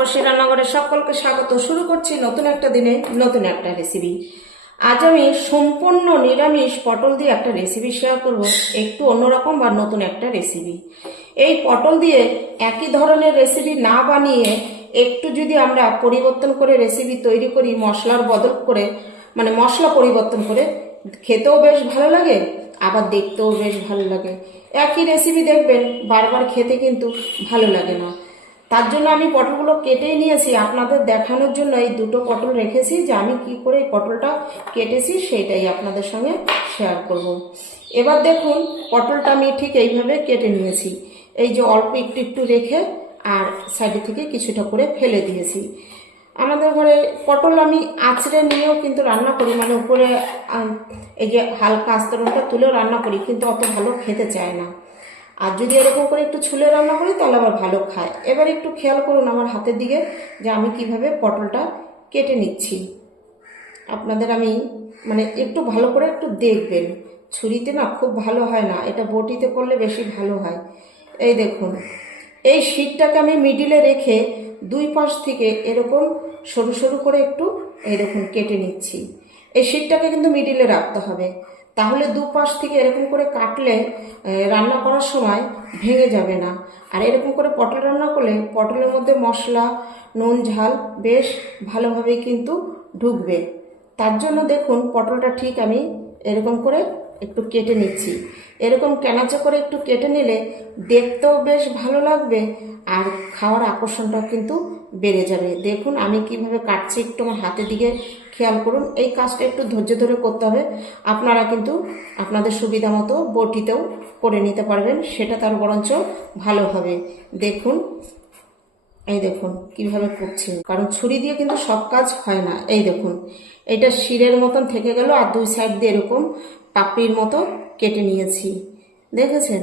তাপসী রান্নাঘরে সকলকে স্বাগত। শুরু করছি নতুন একটা দিনে নতুন একটা রেসিপি। আজ আমি সম্পূর্ণ নিরামিষ পটল দিয়ে একটা রেসিপি শেয়ার করব, একটু অন্যরকম বা নতুন একটা রেসিপি। এই পটল দিয়ে একই ধরনের রেসিপি না বানিয়ে একটু যদি আমরা পরিবর্তন করে রেসিপি তৈরি করি, মশলার বদল করে, মানে মশলা পরিবর্তন করে, খেতেও বেশ ভালো লাগে, আবার দেখতেও বেশ ভালো লাগে। একই রেসিপি দেখবেন বারবার খেতে কিন্তু ভালো লাগে না। তার জন্য আমি পটলগুলো কেটেই নিয়েছি, আপনাদের দেখানোর জন্য এই দুটো পটল রেখেছি যে আমি কি করে এই পটলটা কেটেছি সেটাই আপনাদের সঙ্গে শেয়ার করব। এবার দেখুন পটলটা আমি ঠিক এইভাবে কেটে নিয়েছি, এই যে অল্প একটু একটু রেখে আর সাইডে থেকে কিছুটা করে ফেলে দিয়েছি। আমাদের ঘরে পটল আমি আঁচড়ে নিয়েও কিন্তু রান্না করি, মানে উপরে এই যে হালকা আস্তরণটা তুলেও রান্না করি, কিন্তু অত ভালো খেতে চায় না। আর যদি এরকম করে একটু ছুলে রান্না করি তাহলে আবার ভালো খায়। এবার একটু খেয়াল করুন আমার হাতের দিকে যে আমি কিভাবে পটলটা কেটে নিচ্ছি। আপনাদের আমি মানে একটু ভালো করে একটু দেখবেন, ছুরিতে না খুব ভালো হয় না, এটা বটিতে করলে বেশি ভালো হয়। এই দেখুন, এই শীটটাকে আমি মিডিলে রেখে দুই পাশ থেকে এরকম সরু সরু করে একটু এই দেখুন কেটে নিচ্ছি। এই শীটটাকে কিন্তু মিডিলে রাখতে হবে, তাহলে দুপাশ থেকে এরকম করে কাটলে রান্না করার সময় ভেঙে যাবে না। আর এরকম করে পটল রান্না করলে পটলের মধ্যে মশলা, নুন, ঝাল বেশ ভালোভাবেই কিন্তু ঢুকবে। তার জন্য দেখুন পটলটা ঠিক আমি এরকম করে একটু কেটে নিচ্ছি। এরকম কেনাচে করে একটু কেটে নিলে দেখতেও বেশ ভালো লাগবে আর খাওয়ার আকর্ষণটাও কিন্তু বেড়ে যাবে। দেখুন আমি কিভাবে কাটছি, একটু আমার হাতের দিকে খেয়াল করুন। এই কাজটা একটু ধৈর্য ধরে করতে হবে। আপনারা কিন্তু আপনাদের সুবিধা মতো বটিতেও করে নিতে পারবেন, সেটা তার বরঞ্চ ভালো হবে। দেখুন এই দেখুন কিভাবে করছি, কারণ ছুরি দিয়ে কিন্তু সব কাজ হয় না। এই দেখুন এটা শিরের মতন থেকে গেল আর দুই সাইড দিয়ে এরকম পাপড়ির মতো কেটে নিয়েছি, দেখেছেন।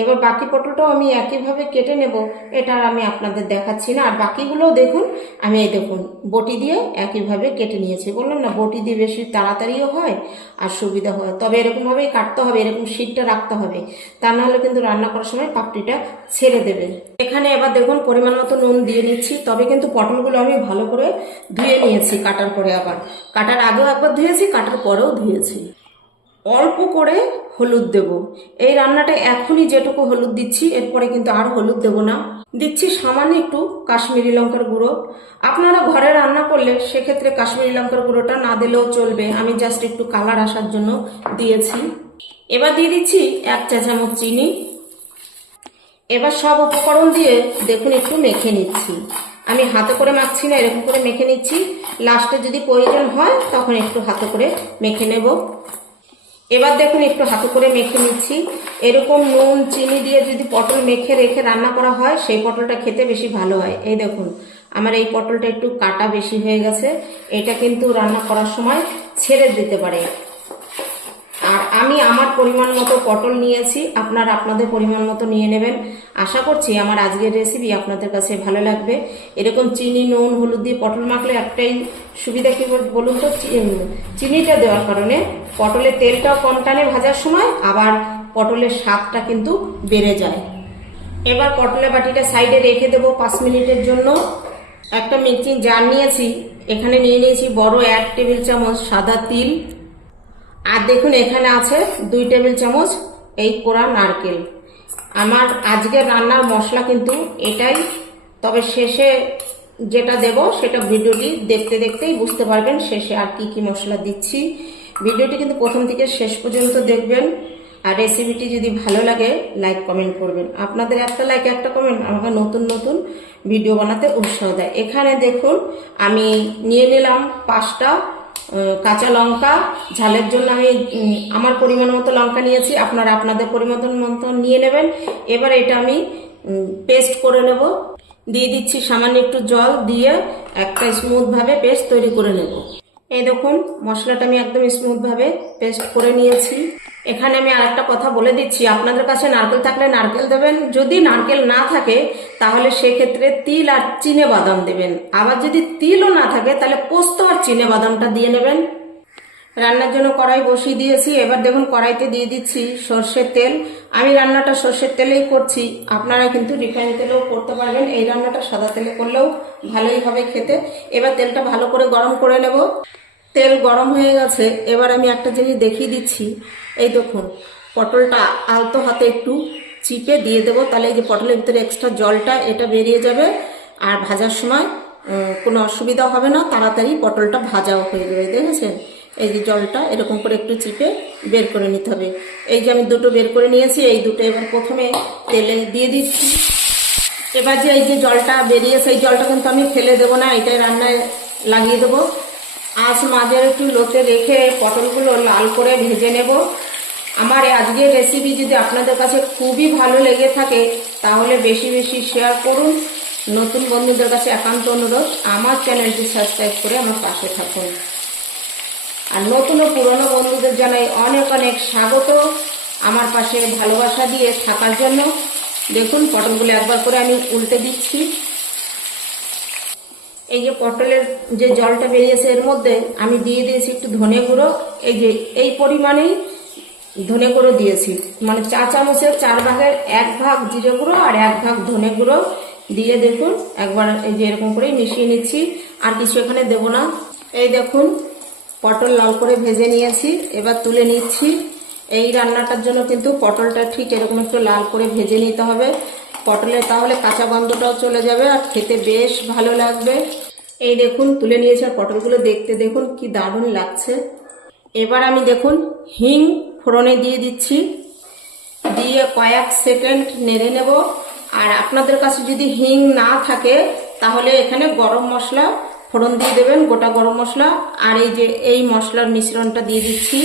এবার বাকি পটলটাও আমি একইভাবে কেটে নেব, এটা আর আমি আপনাদের দেখাচ্ছি না। আর বাকিগুলোও দেখুন আমি এই দেখুন বটি দিয়ে একইভাবে কেটে নিয়েছি। বললাম না বটি দিয়ে বেশি তাড়াতাড়িও হয় আর সুবিধা হয়, তবে এরকমভাবেই কাটতে হবে, এরকম শীটটা রাখতে হবে, তা নাহলে কিন্তু রান্না করার সময় পাপড়িটা ছেড়ে দেবে। এখানে এবার দেখুন পরিমাণ মতো নুন দিয়ে নিচ্ছি, তবে কিন্তু পটলগুলো আমি ভালো করে ধুয়ে নিয়েছি কাটার পরে, আবার কাটার আগেও একবার ধুয়েছি, কাটার পরেও ধুয়েছি। অল্প করে হলুদ দেব। এই রান্নাটা এখনই যেটুকু হলুদ দিচ্ছি এরপরে কিন্তু আর হলুদ দেব না। দিচ্ছি সামান্য একটু কাশ্মীরি লঙ্কার গুঁড়ো। আপনারা ঘরে রান্না করলে সেক্ষেত্রে কাশ্মীরি লঙ্কার গুঁড়োটা না দিলেও চলবে, আমি জাস্ট একটু কালার আসার জন্য দিয়েছি। এবার দিয়ে দিচ্ছি 1 চা চামচ চিনি। এবার সব উপকরণ দিয়ে দেখুন একটু মেখে নিচ্ছি। আমি হাতে করে মাখছি না, এরকম করে মেখে নিচ্ছি। লাস্টে যদি প্রয়োজন হয় তখন একটু হাতে করে মেখে নেব। এবার দেখুন একটু হাতে করে মেখে নিচ্ছি। এরকম নুন চিনি দিয়ে যদি পটল মেখে রেখে রান্না করা হয় সেই পটলটা খেতে বেশি ভালো হয়। এই দেখুন আমার এই পটলটা একটু কাটা বেশি হয়ে গেছে, এটা কিন্তু রান্না করার সময় ছেড়ে দিতে পারে। আর আমি আমার পরিমাণ মতো পটল নিয়েছি, আপনারা আপনাদের পরিমাণ মতো নিয়ে নেবেন। আশা করছি আমার আজকের রেসিপি আপনাদের কাছে ভালো লাগবে। এরকম চিনি নুন হলুদ দিয়ে পটল মাখলে একটাই সুবিধা কি বলুন তো, চিনিটা দেওয়ার কারণে পটলের তেলটাও কম টানে ভাজার সময়, আবার পটলের স্বাদটা কিন্তু বেড়ে যায়। এবার পটলের বাটিটা সাইডে রেখে দেবো 5 মিনিটের জন্য। একটা মিক্সিং জার নিয়েছি, এখানে নিয়ে নিয়েছি বড় 1 টেবিল চামচ সাদা তিল, আর দেখুন এখানে আছে 2 টেবিল চামচ এই কোড়া নারকেল। আমার আজকের রান্নার মশলা কিন্তু এটাই, তবে শেষে যেটা দেব সেটা ভিডিওটি দেখতে দেখতেই বুঝতে পারবেন শেষে আর কি কি মশলা দিচ্ছি। ভিডিওটি কিন্তু প্রথম থেকে শেষ পর্যন্ত দেখবেন। আর রেসিপিটি যদি ভালো লাগে লাইক কমেন্ট করবেন। আপনাদের একটা লাইক একটা কমেন্ট আমাকে নতুন নতুন ভিডিও বানাতে উৎসাহ দেয়। এখানে দেখুন আমি নিয়ে নিলাম 5টা কাঁচা লঙ্কা। ঝালের জন্য আমি আমার পরিমাণ মতো লঙ্কা নিয়েছি, আপনারা আপনাদের পরিমাণ মতো নিয়ে নেবেন। এবার এটা আমি পেস্ট করে নেব। দিয়ে দিচ্ছি সামান্য একটু জল দিয়ে একটা স্মুথ ভাবে পেস্ট তৈরি করে নেব। এই দেখুন মশলাটা আমি একদম স্মুথ ভাবে পেস্ট করে নিয়েছি। এখানে আমি আরেকটা কথা বলে দিচ্ছি, আপনাদের কাছে নারকেল থাকলে নারকেল দেবেন, যদি নারকেল না থাকে তাহলে সেক্ষেত্রে তিল আর চিনে বাদাম দেবেন। আবার যদি তিলও না থাকে তাহলে পোস্ত আর চিনে বাদামটা দিয়ে নেবেন। রান্নার জন্য কড়াই বসিয়ে দিয়েছি। এবার দেখুন কড়াইতে দিয়ে দিচ্ছি সর্ষের তেল। আমি রান্নাটা সর্ষের তেলেই করছি, আপনারা কিন্তু রিফাইন তেলেও করতে পারবেন। এই রান্নাটা সাদা তেলে করলেও ভালোই হবে খেতে। এবার তেলটা ভালো করে গরম করে নেব। তেল গরম হয়ে গেছে। এবার আমি একটা জিনিস দেখিয়ে দিচ্ছি। এই দেখুন পটলটা আলতো হাতে একটু চিপে দিয়ে দেবো, তাহলে এই যে পটলের ভিতরে এক্সট্রা জলটা এটা বেরিয়ে যাবে, আর ভাজার সময় কোনো অসুবিধা হবে না, তাড়াতাড়ি পটলটা ভাজাও হয়ে যাবে। দেখেছেন এই যে জলটা এরকম করে একটু চিপে বের করে নিতে হবে। এই যে আমি দুটো বের করে নিয়েছি, এই দুটো এবার প্রথমে তেলে দিয়ে দিচ্ছি। এবার যে এই যে জলটা বেরিয়েছে এই জলটা কিন্তু আমি ফেলে দেবো না, এটাই রান্নায় লাগিয়ে দেবো। আঁচ মাঝের একটু লোতে রেখে পটলগুলো লাল করে ভেজে নেব। আমার আজকের রেসিপি যদি আপনাদের কাছে খুবই ভালো লেগে থাকে তাহলে বেশি বেশি শেয়ার করুন। নতুন বন্ধুদের কাছে একান্ত অনুরোধ, আমার চ্যানেলটি সাবস্ক্রাইব করে আমার পাশে থাকুন। আর নতুন ও পুরনো বন্ধুদের জানাই অনেক অনেক স্বাগত আমার পাশে ভালোবাসা দিয়ে থাকার জন্য। দেখুন পটলগুলো একবার করে আমি উল্টে দিচ্ছি। এই যে পটলের যে জলটা বেরিয়েছে এর মধ্যে আমি দিয়ে দিয়েছি একটু ধনে গুঁড়ো। এই যে এই পরিমাণেই ধনে গুঁড়ো দিয়েছি, মানে চা চামচের 4 ভাগের 1 ভাগ জিরে গুঁড়ো আর 1 ভাগ ধনে গুঁড়ো দিয়ে দেখুন একবার এই যে এরকম করে মিশিয়ে নিচ্ছি। আর কিছু এখানে দেব না। এই দেখুন পটল লাল করে ভেজে নিয়েছি, এবার তুলে নিচ্ছি। এই রান্নাটার জন্য কিন্তু পটলটা ঠিক এরকম একটু লাল করে ভেজে নিতে হবে পটলের, তাহলে কাঁচা গন্ধটাও চলে যাবে আর খেতে বেশ ভালো লাগবে। এই দেখুন তুলে নিয়েছি, আর পটলগুলো দেখতে দেখুন কি দারুণ লাগছে। এবার আমি দেখুন হিং ফোড়নে দিয়ে দিচ্ছি, দিয়ে কয়েক সেকেন্ড নেড়ে নেব। আর আপনাদের কাছে যদি হিং না থাকে তাহলে এখানে গরম মশলা ফোড়ন দিয়ে দেবেন, গোটা গরম মশলা। আর এই যে এই মশলার মিশ্রণটা দিয়ে দিচ্ছি।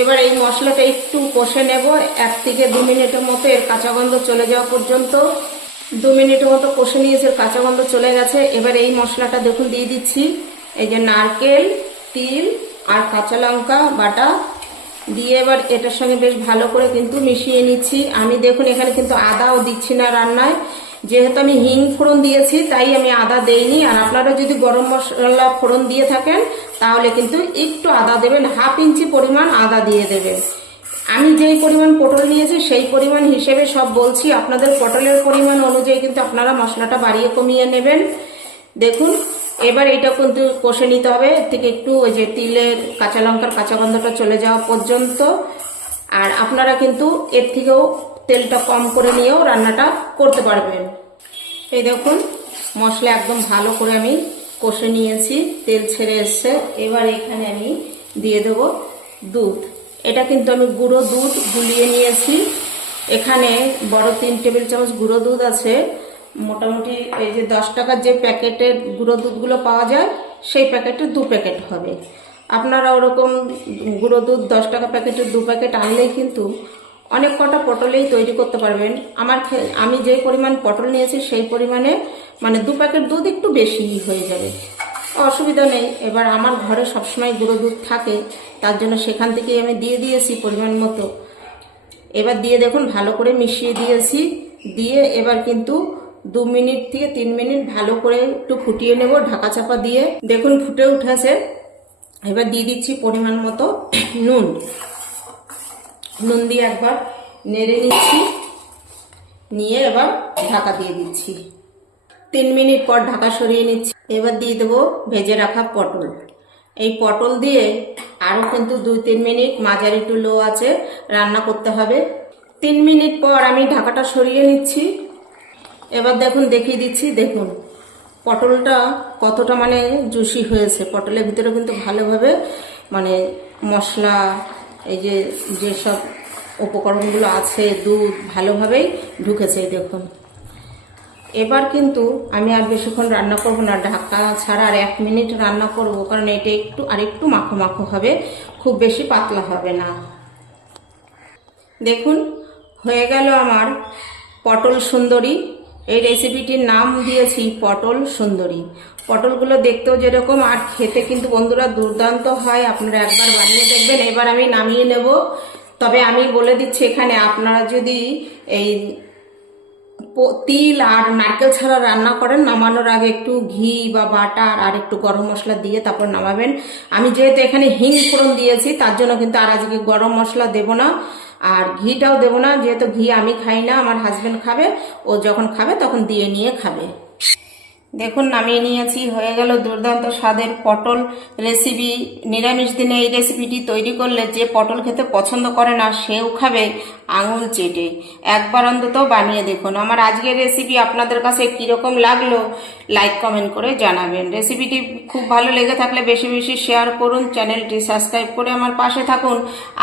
এবার এই মশলাটা একটু কষে নেব 1 থেকে 2 মিনিটের মতো, এর কাঁচা গন্ধ চলে যাওয়া পর্যন্ত। 2 মিনিটের মতো কষে নিয়েছে, কাঁচা গন্ধ চলে গেছে। এবার এই মশলাটা দেখুন দিয়ে দিচ্ছি। এই যে নারকেল, তিল আর কাঁচা লঙ্কা বাটা দিয়ে এবার এটার সঙ্গে বেশ ভালো করে কিন্তু মিশিয়ে নিচ্ছি। আমি দেখুন এখানে কিন্তু আদাও দিচ্ছি না রান্নায়, যেহেতু আমি হিং ফোড়ন দিয়েছি তাই আমি আদা দেইনি। আর আপনারা যদি গরম মশলা ফোড়ন দিয়ে থাকেন তাহলে কিন্তু একটু আদা দেবেন, 1/2 ইঞ্চি পরিমাণ আদা দিয়ে দেবেন। আমি যেই পরিমাণ পটল নিয়েছি সেই পরিমাণ হিসেবে সব বলছি, আপনাদের পটলের পরিমাণ অনুযায়ী কিন্তু আপনারা মশলাটা বাড়িয়ে কমিয়ে নেবেন। দেখুন এবার এটা কিন্তু কষে নিতে হবে এর থেকে একটু ওই যে তিলের কাঁচা লঙ্কার কাঁচা গন্ধটা চলে যাওয়া পর্যন্ত। আর আপনারা কিন্তু এর থেকেও তেলটা কম করে নিয়েও রান্নাটা করতে পারবেন। এই দেখুন মশলা একদম ভালো করে আমি কষে নিয়েছি, তেল ছেড়ে এসছে। এবার এখানে আমি দিয়ে দেব দুধ। এটা কিন্তু আমি গুঁড়ো দুধ গুলিয়ে নিয়েছি। এখানে বড় 3 টেবিল চামচ গুঁড়ো দুধ আছে। মোটামুটি এই যে 10 টাকার যে প্যাকেটের গুঁড়ো দুধগুলো পাওয়া যায় সেই প্যাকেটে 2 প্যাকেট হবে। আপনারা ওরকম গুঁড়ো দুধ 10 টাকা প্যাকেটের 2 প্যাকেট আনলেই কিন্তু অনেক কটা পটলেই তৈরি করতে পারবেন। আমি যে পরিমাণ পটল নিয়েছি সেই পরিমাণে মানে 2 প্যাকেট দুধ একটু বেশি হয়ে যাবে, অসুবিধা নেই। এবার আমার ঘরে সবসময় গুঁড়ো দুধ থাকে, তার জন্য সেখান থেকেই আমি দিয়ে দিয়েছি পরিমাণ মতো। এবার দিয়ে দেখুন ভালো করে মিশিয়ে দিয়েছি, দিয়ে এবার কিন্তু 2 মিনিট থেকে 3 মিনিট ভালো করে একটু ফুটিয়ে নেব ঢাকা চাপা দিয়ে। দেখুন ফুটে উঠেছে। এবার দিয়ে দিচ্ছি পরিমাণ মতো নুন। নুন দিয়ে একবার নেড়ে নিচ্ছি, নিয়ে এবার ঢাকা দিয়ে দিচ্ছি। 3 মিনিট পর ঢাকা সরিয়ে নিচ্ছি। এবার দিয়ে দেবো ভেজে রাখা পটল। এই পটল দিয়ে আরও কিন্তু 2-3 মিনিট মাঝারি টু লো আছে রান্না করতে হবে। 3 মিনিট পর আমি ঢাকাটা সরিয়ে নিচ্ছি। এবার দেখুন দেখিয়ে দিচ্ছি, দেখুন পটলটা কতটা মানে জুসি হয়েছে। পটলের ভিতরে কিন্তু ভালোভাবে মানে মশলা এই যে যেসব উপকরণগুলো আছে দুধ ভালোভাবেই ঢুকেছে। দেখুন এবার কিন্তু আমি আর বেশিক্ষণ রান্না করব না, ঢাকা ছাড়া আর 1 মিনিট রান্না করব, কারণ এটা একটু মাখো মাখো হবে, খুব বেশি পাতলা হবে না। দেখুন হয়ে গেল আমার পটল সুন্দরী। এই রেসিপিটির নাম দিয়েছি পটল সুন্দরী। পটলগুলো দেখতেও যেরকম আর খেতে কিন্তু বন্ধুরা দুর্দান্ত হয়, আপনারা একবার বানিয়ে দেখবেন। এবার আমি নামিয়ে নেব। তবে আমি বলে দিচ্ছি এখানে আপনারা যদি এই তিল আর নারকেল ছাড়া রান্না করেন, নামানোর আগে একটু ঘি বা বাটার আর একটু গরম মশলা দিয়ে তারপর নামাবেন। আমি যেহেতু এখানে হিং ফোড়ন দিয়েছি তার জন্য কিন্তু আর আজকে গরম মশলা দেব না আর ঘিটাও দেব না, যেহেতু ঘি আমি খাই না, আমার হাজবেন্ড খাবে, ও যখন খাবে তখন দিয়ে নিয়ে খাবে। দেখুন নামিয়ে নিয়েছি, হয়ে গেল দুর্দান্ত স্বাদের পটল রেসিপি। নিরামিষ দিনে এই রেসিপিটি তৈরি করলে যে পটল খেতে পছন্দ করে না সেও খাবে আঙুল চেটে। একবার অন্তত বানিয়ে দেখুন। আমার আজকের রেসিপি আপনাদের কাছে কীরকম লাগলো লাইক কমেন্ট করে জানাবেন। রেসিপিটি খুব ভালো লেগে থাকলে বেশি বেশি শেয়ার করুন, চ্যানেলটি সাবস্ক্রাইব করে আমার পাশে থাকুন।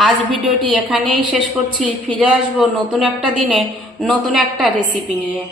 আজ ভিডিওটি এখানেই শেষ করছি, ফিরে আসবো নতুন একটা দিনে নতুন একটা রেসিপি নিয়ে।